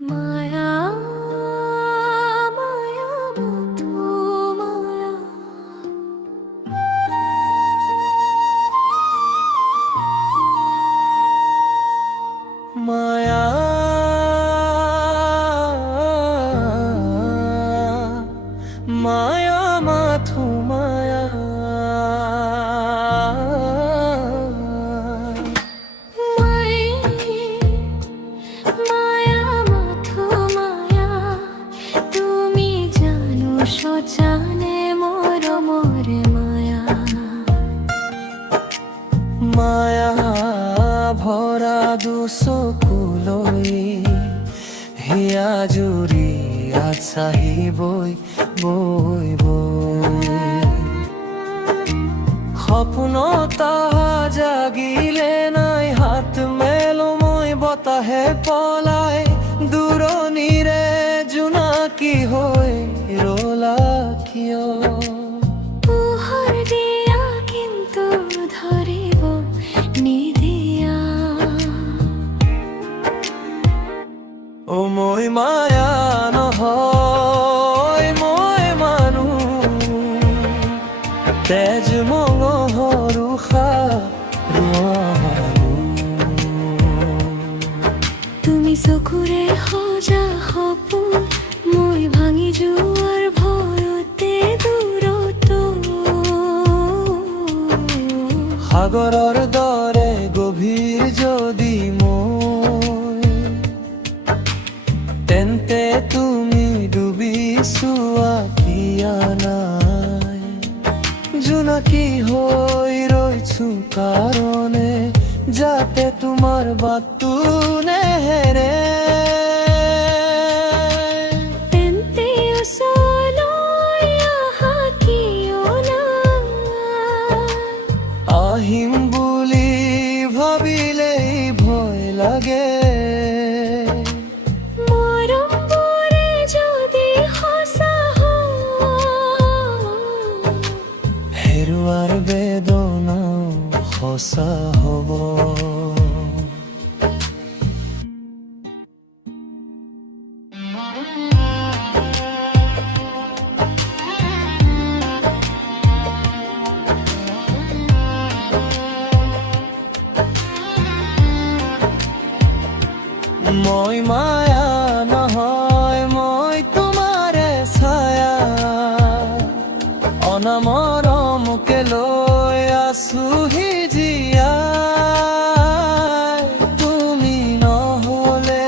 মায়া মায়া মধু মায়া মায়া মায়া Matthew মায়া মায়া মধু মায়া তুমি জানো সজানে মোর মোরে মায়া মায়া ভরা দুচকুলৈ হিয়া জুৰি আছাহি বৈ বৈ বৈ সপোনত জাগিলে নাই হাত মেলো মই বতাহে পলাই দূৰণিৰে জোনাকী হৈ ৰলা কিয় পোহৰ দিয়া কিন্তু ধৰিব নিদিয়া অ মই মায়া নহয় মই মানুহ তেজ মঙহৰু তুমি চকুৰে সজা সপোন মই ভাঙি যোৱাৰ ভয়তে দূৰতো সাগৰৰ দৰে গভীৰ যদি মই তেন্তে তুমি ডুবি চোৱা কিয়া নাই জোনাকী হৈ ৰৈছো কাৰণে যাতে তোমাৰ বাটটো নেহেৰে তেন্তে ওচৰলৈ অহা কিয় নাই আহিম বুলি ভাবিলেই ভয় লাগে মৰমবোৰে যদি সঁচা হয় হেৰুৱাৰ বেদনাও সঁচা হ'ব মই মায়া নহয় মই তোমাৰে ছায়া অনামৰমকে লৈ আছোহি জীয়াই তুমি নহ'লে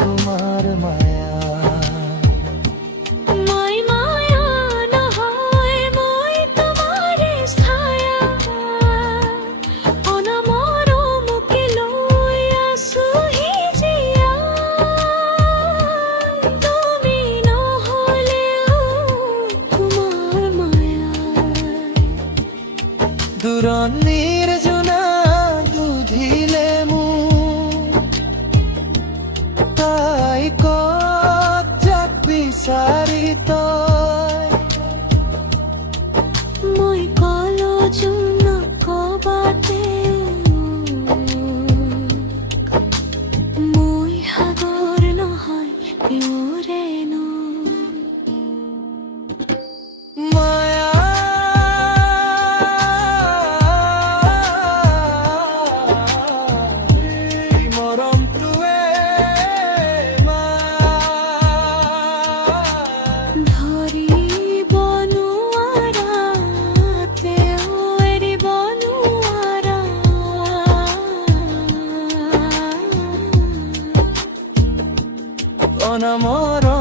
তোমাৰ মায়া মই মায়া নহয় মই তোমাৰে ছায়া অনামৰমকে লৈ আছোহি জীয়াই তুমি নহ'লেও তোমাৰ মায়া দূৰণিৰ জোনা দুধিলে মোক তাই ক'ত যাক বিচাৰি তই মই কলজো নকবাতে মই সাগৰ নহয় তেওঁৰে নৈ মায়া এই মৰমটোৱে ধৰিব নোৱাৰা তেওঁ এৰিব নোৱাৰা অনামৰম